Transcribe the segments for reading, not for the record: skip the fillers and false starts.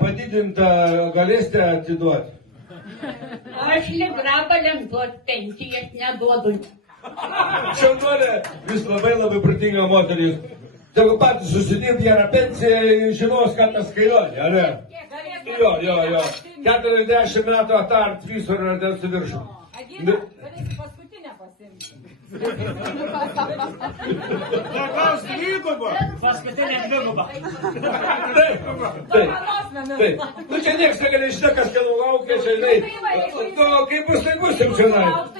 Padidintą galėsite atiduoti? Aš librabaliam duot pensijas neduodu. Šaunuolė, jūs labai protinga moteris. Tegu patys susidėt gerą pensiją ir žinos, ką tas kainuoja, ar ne? Jo. 40 metų atart visur ar ten su viršum. Galėsi paskutinę pasimti. Gaus dvigubą. Paskutinė dviguba. Taip. Nu čia nieks negali žinoti, kas kieno laukia, čia žinai. Nu, kaip bus, tai bus jau čia.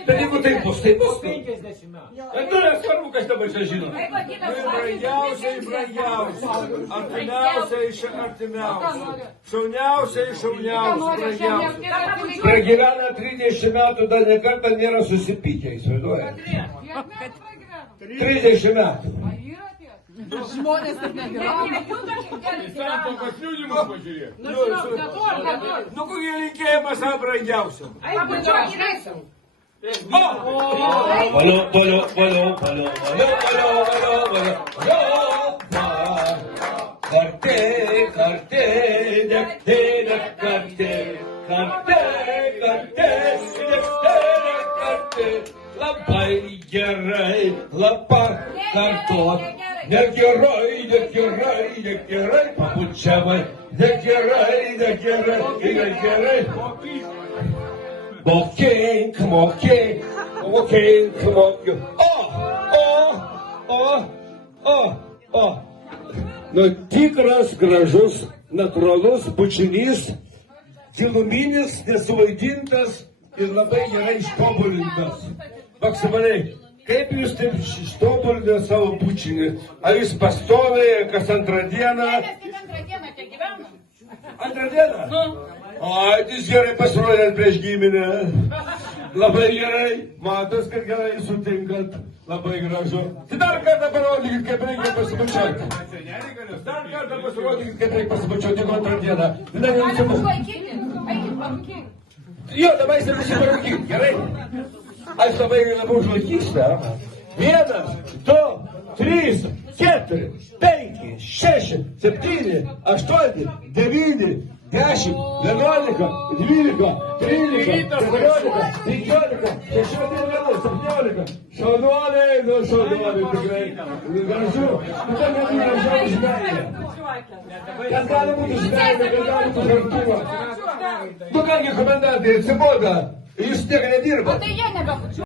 Bet jeigu tai bus, tai bus. 50 metų. Bet nu nesvarbu, kas dabar čia žino. Brangiausiai. Artimiausiai iš artimiausių. Šauniausiai iš šauniausių. Brangiausiai. Pragyvena 30 metų, dar nekartą nėra susipykę, įsivaizduoja. 30 metų. Žmonės ir negyvena. Tokios liūdimus pažiūrėk. Nu, kokie linkėjimas savo brangiausiam. Labai gerai, kartot. Negerai, papučiamai. Negerai. Mokink. Nu, tikras, gražus, natūralus bučinys, giluminis, nesuvaidintas ir labai gerai ištobulintas. Maksimaliai. Kaip jūs taip ištobulinate savo bučinį? Ar jūs pastoviai, kas antrą dieną? Antrą dieną? Ai, jūs gerai pasirodėt prieš giminę. Labai gerai. Matos, kad gerai sutinkat. Labai gražu. Tai dar kartą parodykit, kaip reikia pasibučiuoti. Dar kartą pasirodykit, kaip reikia pasibučiuoti antrą dieną. Jo, dabar jis visi parūkyti, gerai? Aš labai užlaikysite. 1, 2, 3, 4, 5, 6, 7, 8, 9, 10, 11, 12, 13, 14, 15, 16, 17. Šaunuoliai, tikrai. Gražu. Čia gali gražiau užmeilė. Kas gali būti užmeilė, kas gali būti žartuva. Nu kągi, komendantai, atsiboda. Jūs tiek nedirba. Tai jie nebepučiuoja.